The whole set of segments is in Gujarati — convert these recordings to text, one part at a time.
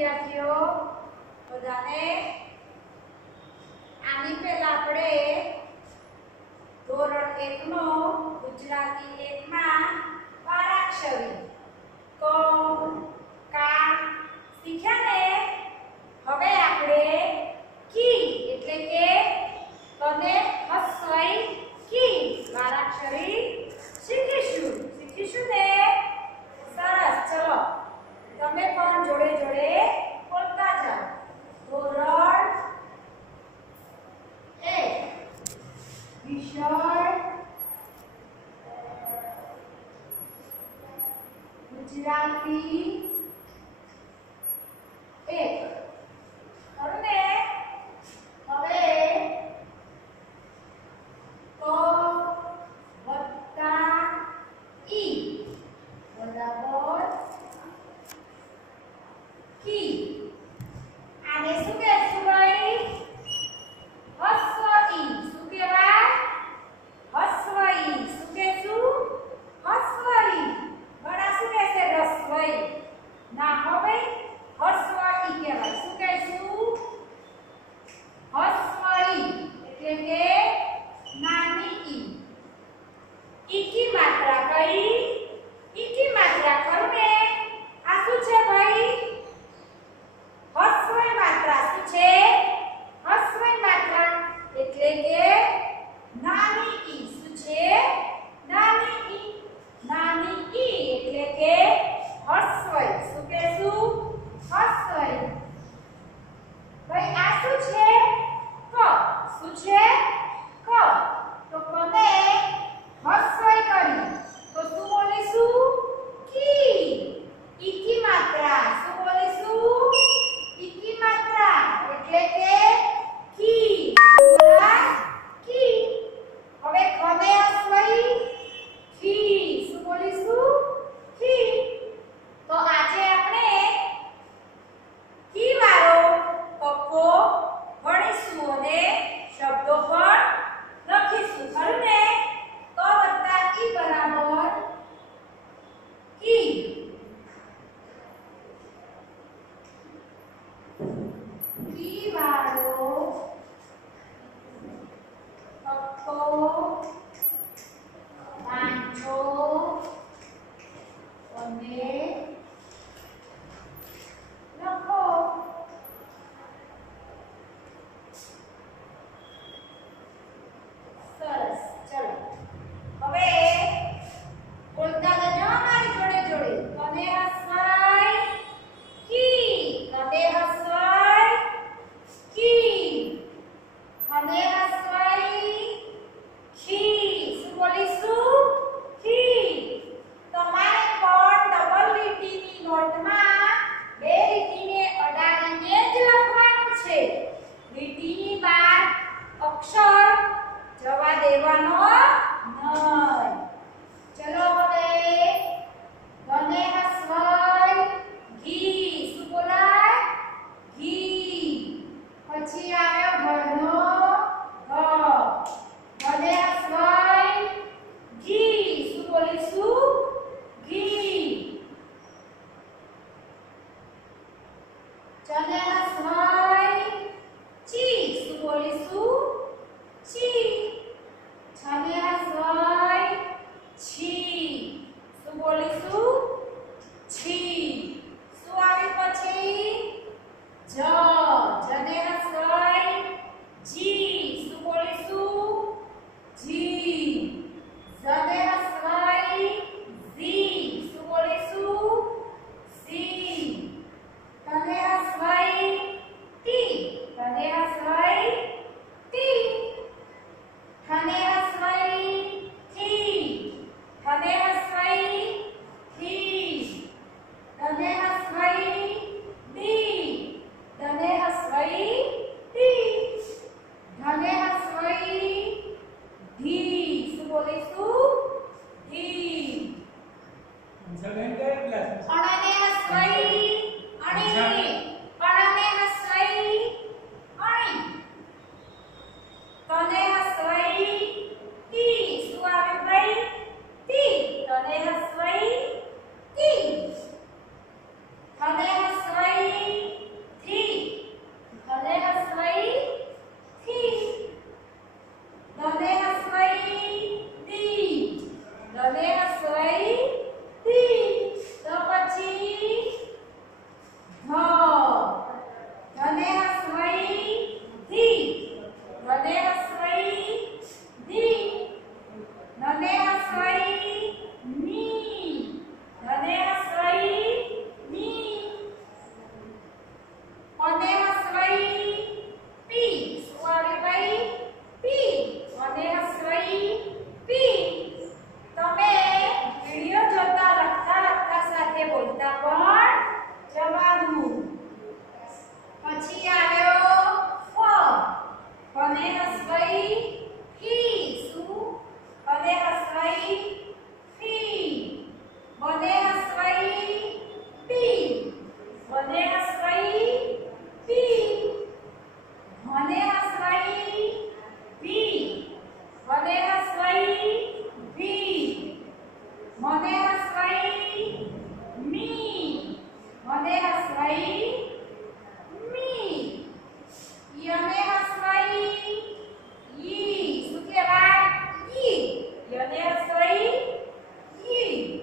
વિદ્યાર્થીઓ બધાને આની પહેલા આપણે ધોરણ 1 નો ગુજરાતી 1 માં બારાક્ષરી ક કા શીખ્યા ને। હવે આપણે કી એટલે કે કને હસ્વઈ કી બારાક્ષરી શીખીશું ને। સરસ, ચલો તમે પણ જોડે જોડે બોલતા જાઓ। ધોરણ 1 વિષય ગુજરાતી 1 ખરું ને। હવે ક વત્તા ઈ બરાબર કી। આને શું કહેશું ભાઈ? હસ્વ ઈ। શું કહેવાય? હસ્વ ઈ। શું કહેશું? હસ્વ ઈ। ઘણા શું કહેશે? રસ્વ ઈ। ના હો ભાઈ, હસ્વ ઈ કહેવાય। શું કહેશું? હસ્વ ઈ એટલે કે નાની ઈ। ઈકી માત્રા કઈ? ઈકી માત્રા ખરું ને। આ શું છે ભાઈ? હસ્વઈ માત્રા। શું છે? હસ્વઈ માત્રા એટલે કે નાની ઈ। શું છે? નાની ઈ। નાની ઈ એટલે કે હસ્વઈ। શું કહેશું? હસ્વઈ। ભાઈ આ શું છે? ક। શું છે? ક। તો કને હસ્વઈ કરી તો શું બોલીશું? કી। ઈકી માત્રા। શું બોલીશું? ઈકી માત્રા એટલે કે કી। કી। હવે ખને હસ્વઈ કી। શું બોલીશું? કી। તો આજે આપણે કી વાળો કક્કો ભણીશું અને શબ્દો પણ લખીશું ખરું ને। ક વત્તા ઈ બરાબર કી। કી વાળો કક્કો વાંચો અને લખો। સરસ, ચલો હવે બોલતા જજો મારી જોડે જોડે। કને હસ્વઈ કી। કને હસ્વઈ કી। કને હસ્વઈ કી। શું બોલીશું? કી। તમારે પણ ડબલ લીટીની નોટમાં બે લીટીને અડાડીને જ લખવાનું છે। લીટીની બહાર અક્ષર જવા દેવાનો નહીં। ચલો હવે ગને હસ્વઈ ઘી। શું બોલાય? ઘી। પછી આવ્યો ઘનો ઘ। ગને હસ્વઈ ઘી। શું બોલીશું? ઘી। ચને હસ્વઈ ચી। શું બોલીશું? ચી। છને હસ્વઈ છી। શું બોલીશું? છી। શું આવી પછી? જ। જને હસ્વઈ જી। શું બોલીશું? જી। ઝને હસ્વઈ ઝી। શું બોલીશું? ઝી। તને હસ્વઈ વને હસવઈ પી મને હસવઈ ભી વને હસવઈ ભી મને હસવઈ મી મને હસવઈ મી યને હસવઈ ઈ શું કહેવાય ઈ યને હસવઈ ઈ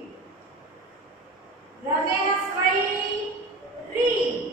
રને હસવઈ રી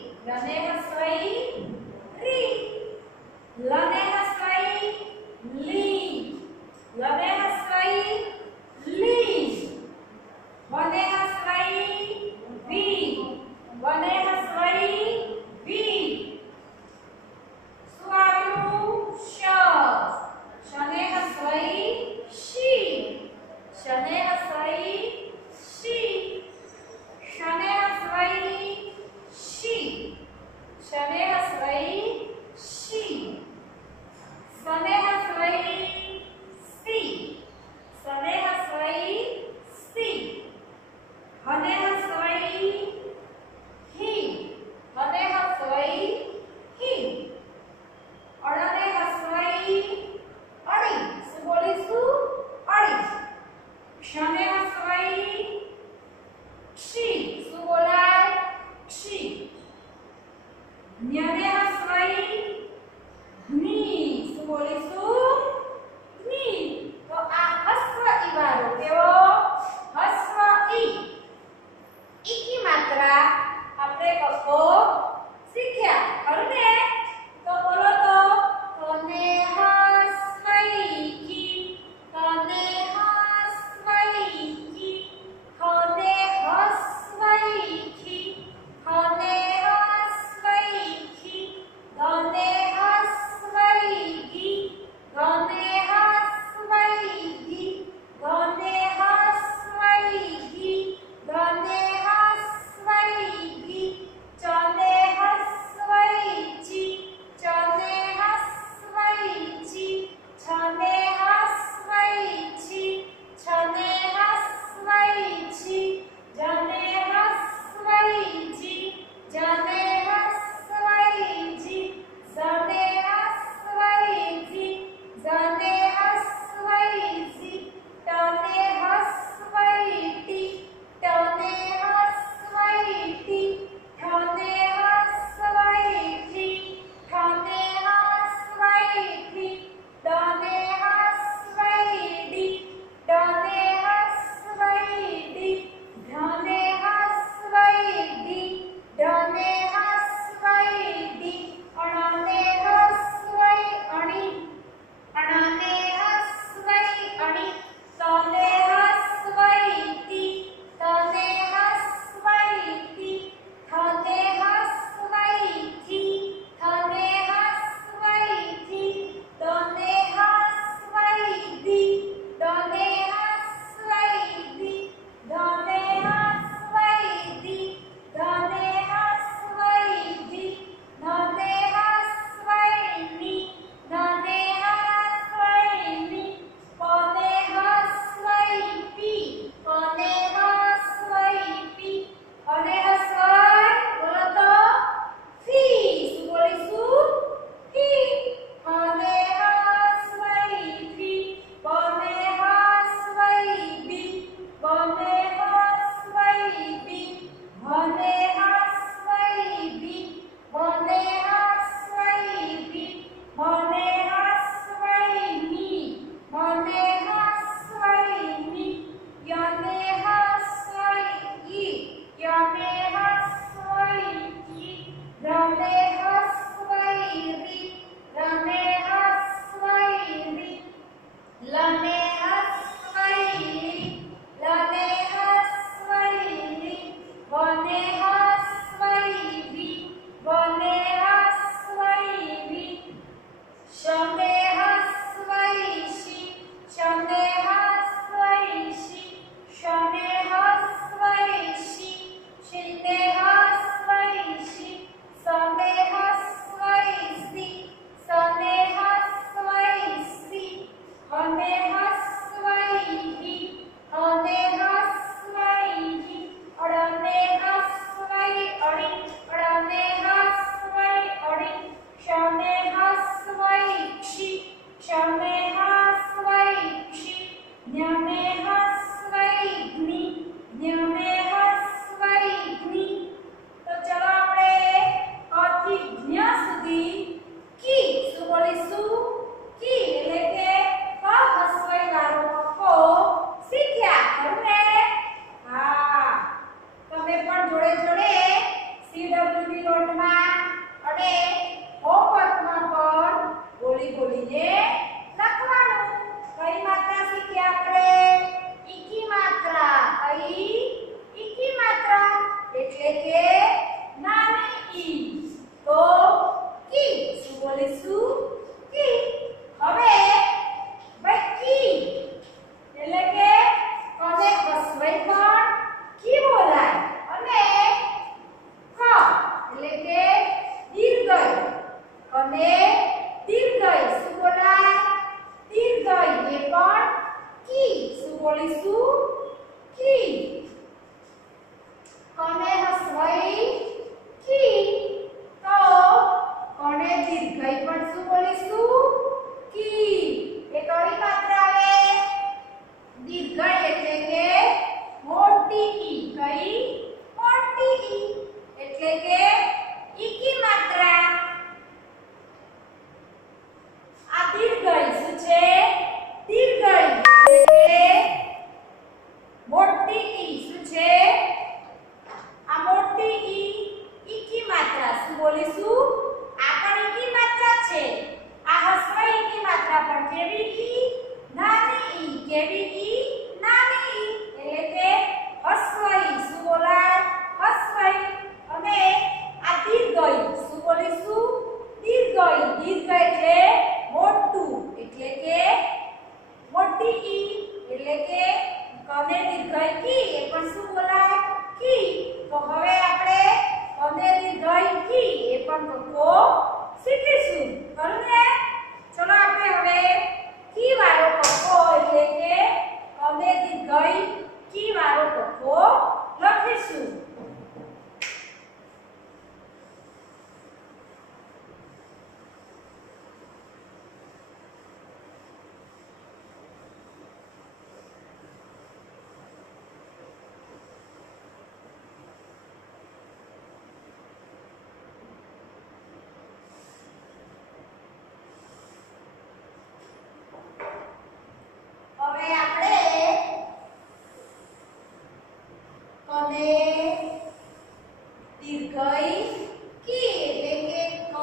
કી એટલે કે ક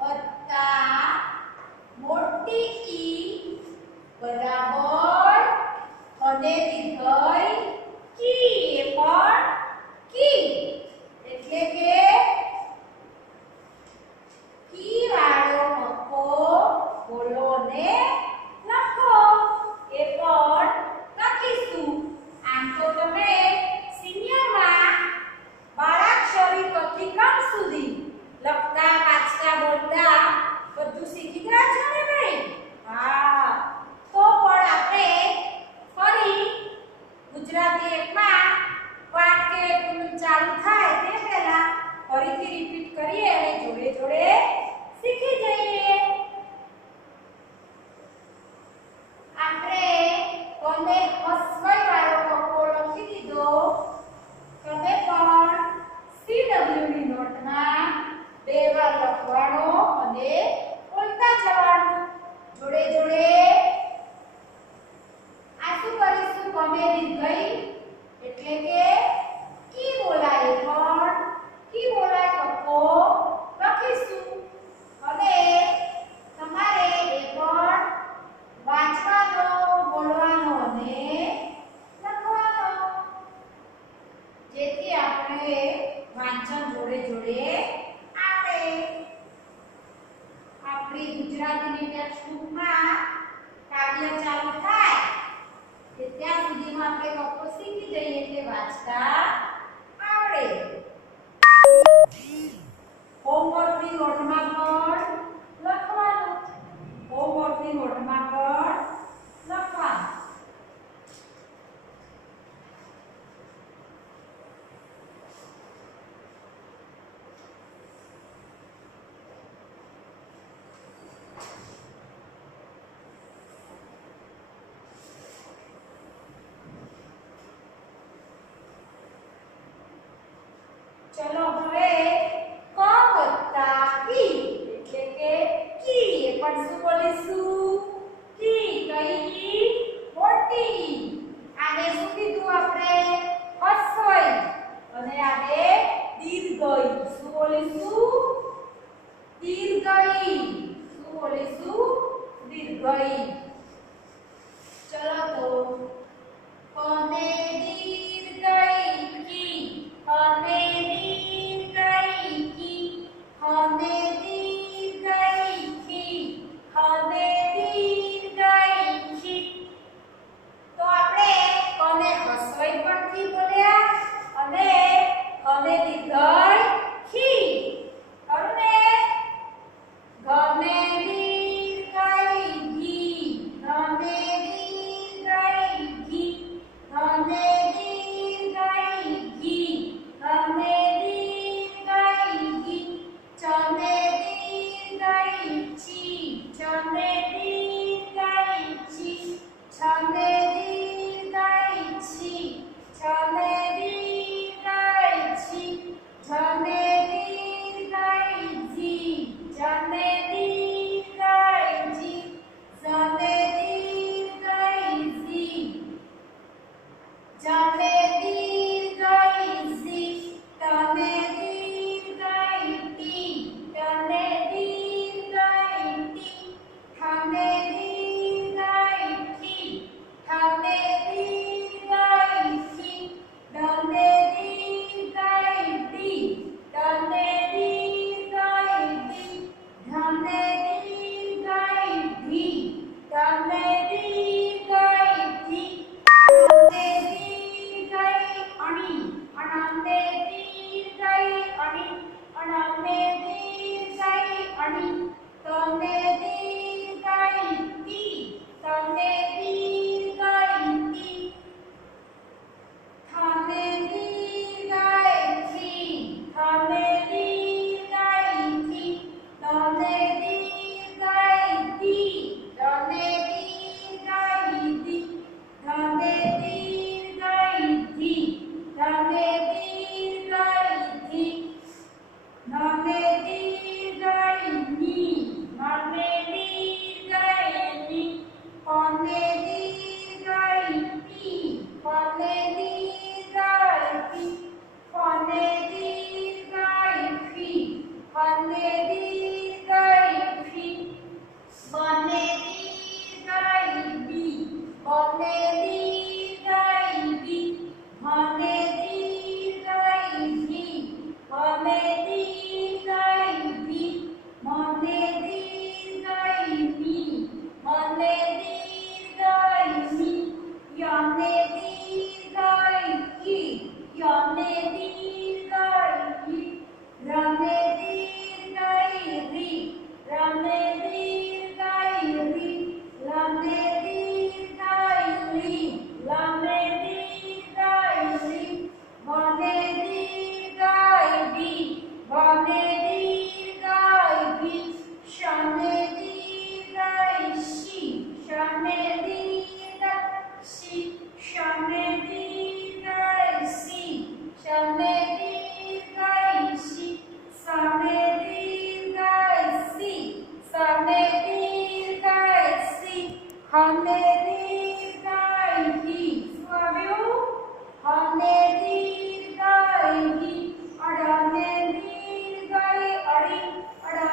વત્તા મોટી ઈ બરાબર અને દીર્ઘઈ કી એ પણ કી એટલે કે કી વાળો મક્કો બોલો ને લખો એ પણ લખીશું. આમ તો તમે સિનિયરમાં બાળાક્ષરી કથી કમ સુધી લખતા વાંચતા બોલતા બધું શીખી ગયા છો ને ભાઈ? હા, તો પણ આપણે ફરી ગુજરાતી એકમાં વાક્ય ચાલુ થાય તે પહેલા ફરીથી રિપીટ કરીએ અને જોડે જોડે શીખી જઈએ. આપણે કોને હસવઈ વાળો કક્કો લખી દીધો. તમે પણ CW ની નોટમાં બે વાર લખવાનો અને બોલતા જવાનું જોડે જોડે. આ શું કરીશું? કોને દીર્ઘઈ એટલે કે કી બોલાય પણ કી બોલાય કક્કો લખીશું અને તમારે એ પણ વાંચવાનો બોલવાનો અને લખવાનો જેથી આપણે વાંચન જોડે જોડે આવડે. આપણી ગુજરાતીની ટેક્સ્ટબુકમાં કાવ્ય ચાલુ થાય કે ત્યાં સુધીમાં આપણે કક્કો શીખી જઈએ એટલે વાંચતા આવડે. હોમવર્કની નોટમાં પણ લખવાનું. હોમવર્કની નોટમાં પણ લખવાનું. ચલો હવે ક વત્તા ઈ એટલે કે કી એ પણ શું બોલીશું? કી. કઈ કી? મોટી ઈ. આને શું કીધું આપણે? હસ્વઈ. અને આને દીર્ઘઈ. શું બોલીશું? દીર્ઘઈ. શું બોલીશું? દીર્ઘઈ. ચલો તો કોને દીર્ઘઈ કી અને દીર્ઘઈ કી અને દીર્ઘઈ કી અને દીર્ઘઈ કી. તો આપણે કોને હસવઈ પણ કી બોલ્યા અને દીર્ઘઈ કી. ખરું ને? ગમે દીર્ઘઈ કી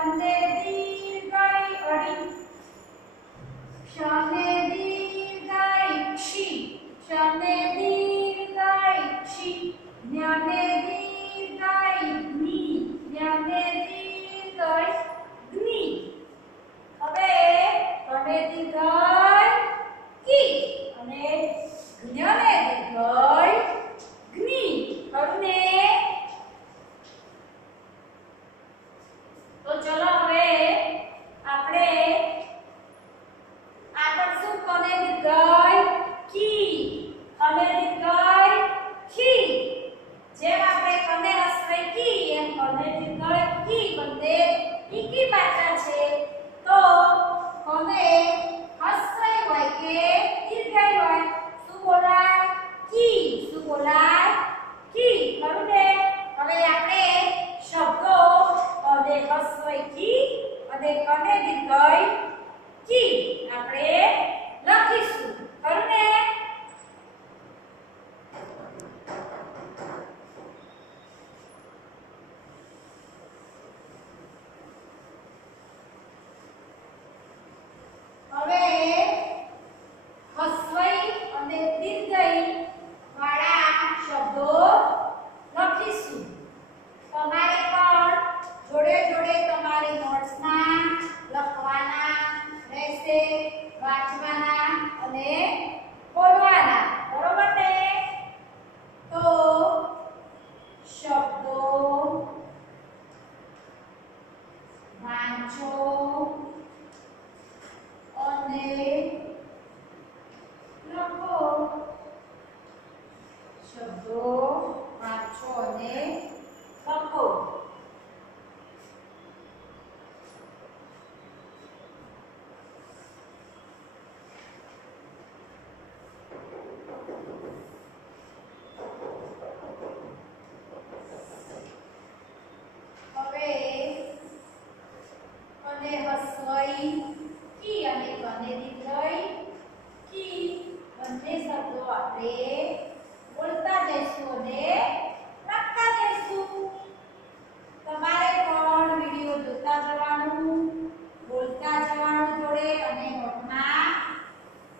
શને દીર્ઘઈ અડી શને દીર્ઘઈ ક્ષી શને દીર્ઘઈ ક્ષી જ્ઞાને દીર્ઘઈ જ્ઞી જ્ઞાને દીર્ઘઈ જ્ઞી હવે કને દીર્ઘઈ કી અને જ્ઞાને દીર્ઘઈ જ્ઞી કરુને તો ચલો હવે આપણે આગળ શું કને દીર્ઘઈ કી કને દીર્ઘઈ કી જેમ આપણે કને હસ્વઈ કી એમ કને દીર્ઘઈ કી બંને એકી ભાષા છે તો કને હસ્વઈ હોય કે દીર્ઘઈ હોય શું બોલાય કી શું બોલાય કી ખરું ને હવે આપણે શબ્દો કને હસ્વઈ કી અને કને દીર્ઘઈ કી આપણે લખીશું ખરું ને હવે હસ્વઈ અને દીર્ઘઈ વાળા શબ્દો લખીશું તમારે પણ જોડે જોડે તમારી નોટ્સમાં લખવાના રહેશે વાંચવાના અને બોલવાના બરોબર ને તો શબ્દો વાંચો અને લખો શબ્દો વાંચો અને લખો હવે કને હસ્વઈ કી અને કને દીર્ઘઈ કી બંને શબ્દો આપણે બોલતા જઈશું અને લખતા જઈશું તમારે પણ વિડિયો જોતા જવાનું બોલતા જવાનું જોડે અને નોટમાં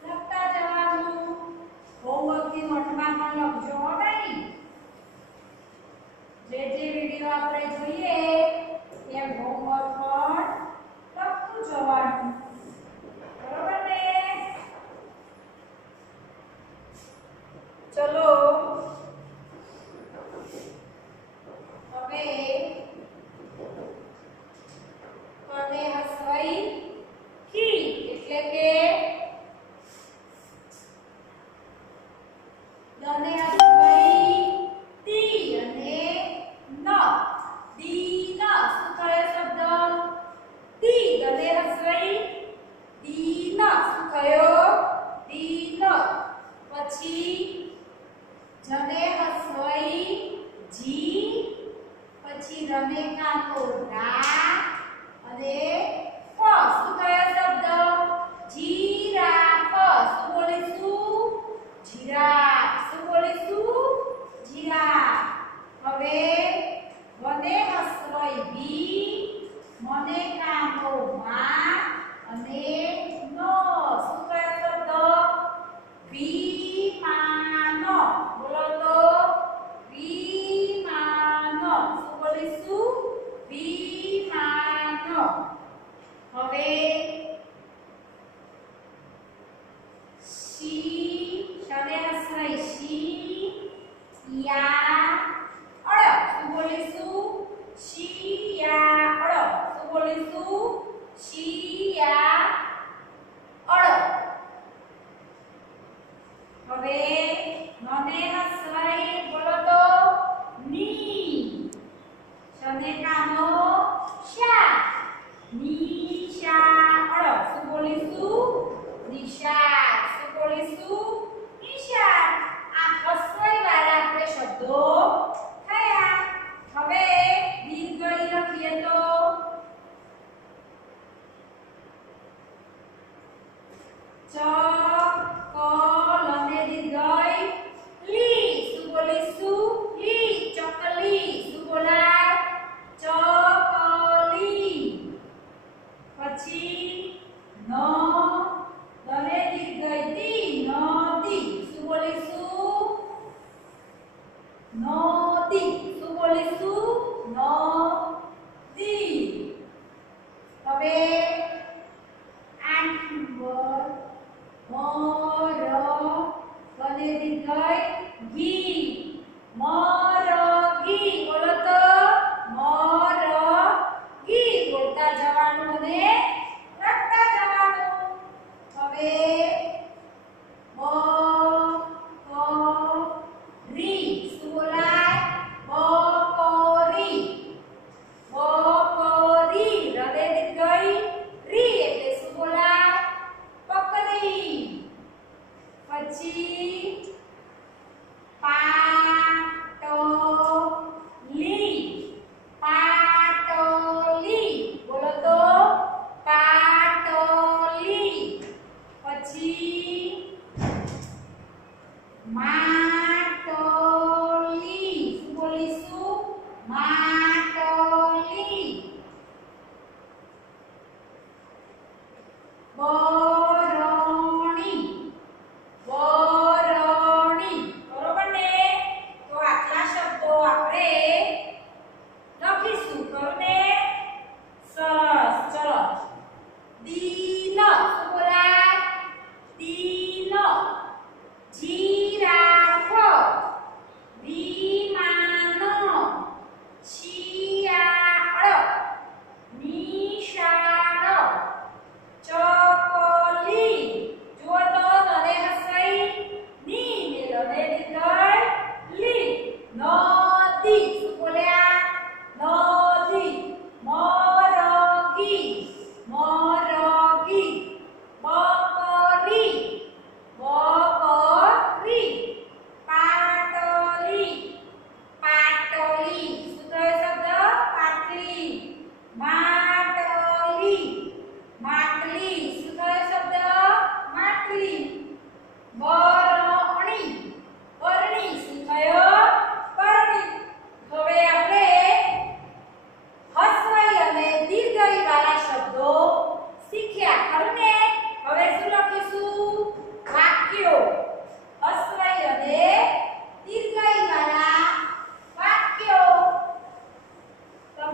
લખતા જવાનું હોમવર્કની નોટમાં પણ લખજો નહીં જે વિડિયો આપણે જોઈએ એ હોમવર્ક પણ લખતું જવાનું બરોબર ને ચલો હવે કને હસ્વઈ કી એટલે કે દને હસ્વઈ તી અને ન દી ન શું થયો શબ્દ દી દને હસ્વઈ દી ન શું થયો દી ન પછી જને હસ્વઈ જી પછી રમે કાનો રા અને ફ શું થયો શબ્દ જીરાફ શું બોલીશું જીરાફ શું બોલીશું જીરાફ હવે મને હસ્વઈ બી મને કાનો મા અને નો શું થયો શબ્દ વિમાન બોલો તો વિમાન શું બોલીશું વિમાન હવે શી શને હસ્વઈ શી યા અળ શું બોલીશું શિયાળ શું બોલીશું શિયાળ હવે મને હસ્વઈ બોલો તો ની શને કાનો શા નિશાળ શું બોલીશું નિશાળ શું બોલીશું નિશાળ આ હસ્વઈ વાળા આપણે શબ્દો થયા હવે દીર્ઘઈ લખીએ તો ચ ક લને દીર્ઘઈ લી શું બોલીશું લી ચકલી શું બોલાય ચ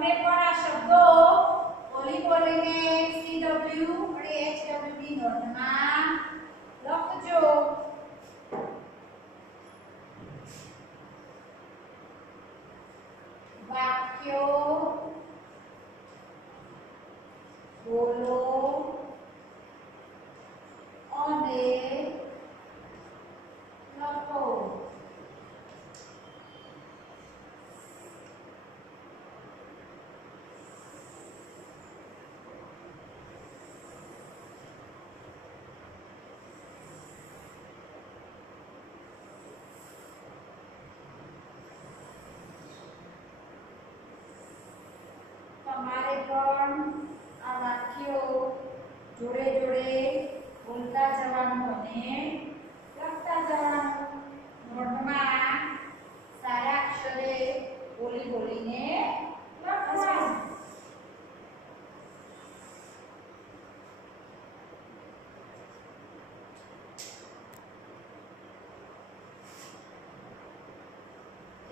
તમે પણ આ શબ્દો બોલી બોલીને CW અને HW ની નોટમાં લખજો. વાક્યો બોલો અને લખો. તમારે પણ આ વાક્યો જોડે જોડે બોલતા જવાનું અને લખતા જવાનું. નોટમાં સારા અક્ષરે બોલી બોલીને લખવાનું.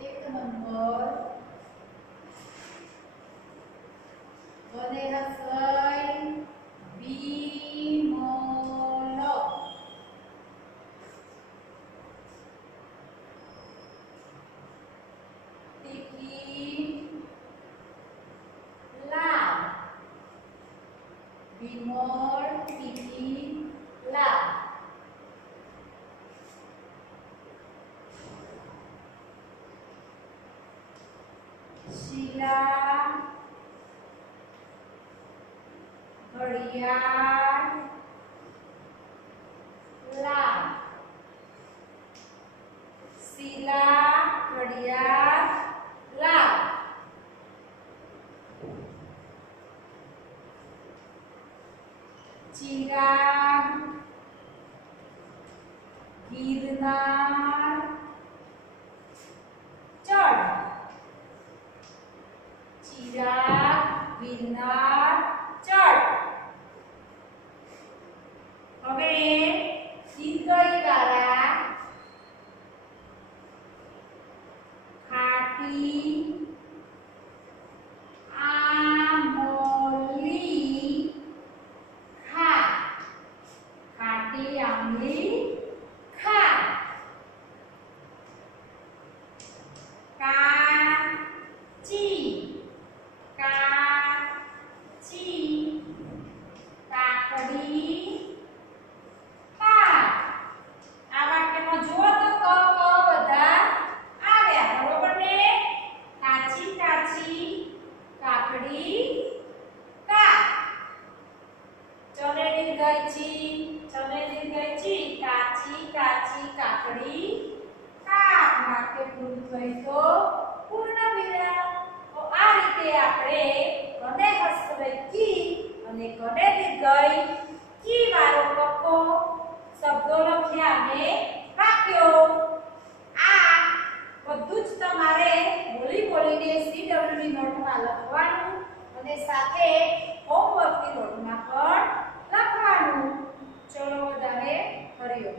એક નંબર વને હસય બીમોલો. ટિકી લાવ. બીમોલ ટિકી લાવ. શીલા ઘડિયાળ લાવ. શીલા ઘડિયાળ લાવ. ચિરાગ ગિરનાર ચડ. ચિરાગ ગિરનાર ચડ. હવે દીર્ઘઈ વાળા ખાટી આંબલી ખા. ખાટી આંબલી ખા. કાચી કાચી. કાકડી પાક. આ વાક્યમાં જુઓ તો ક બધા આવ્યા બરોબર ને. કાચી કાચી કાકડી કા. ચલે દીર્ઘઈ છી કાચી કાચી કાકડી કા. વાક્ય પૂરું થયું તો પૂર્ણ વિરામ. તો આ રીતે આપણે કને હસ્વઈ કી અને કને દીર્ઘઈ કી વાળો કક્કો શબ્દો લખ્યા અને વાક્યો. આ બધું જ તમારે બોલી બોલીને CW ની નોટમાં લખવાનું અને સાથે હોમવર્ક ની નોટમાં પણ લખવાનું. ચલો બધાને હરિઓમ.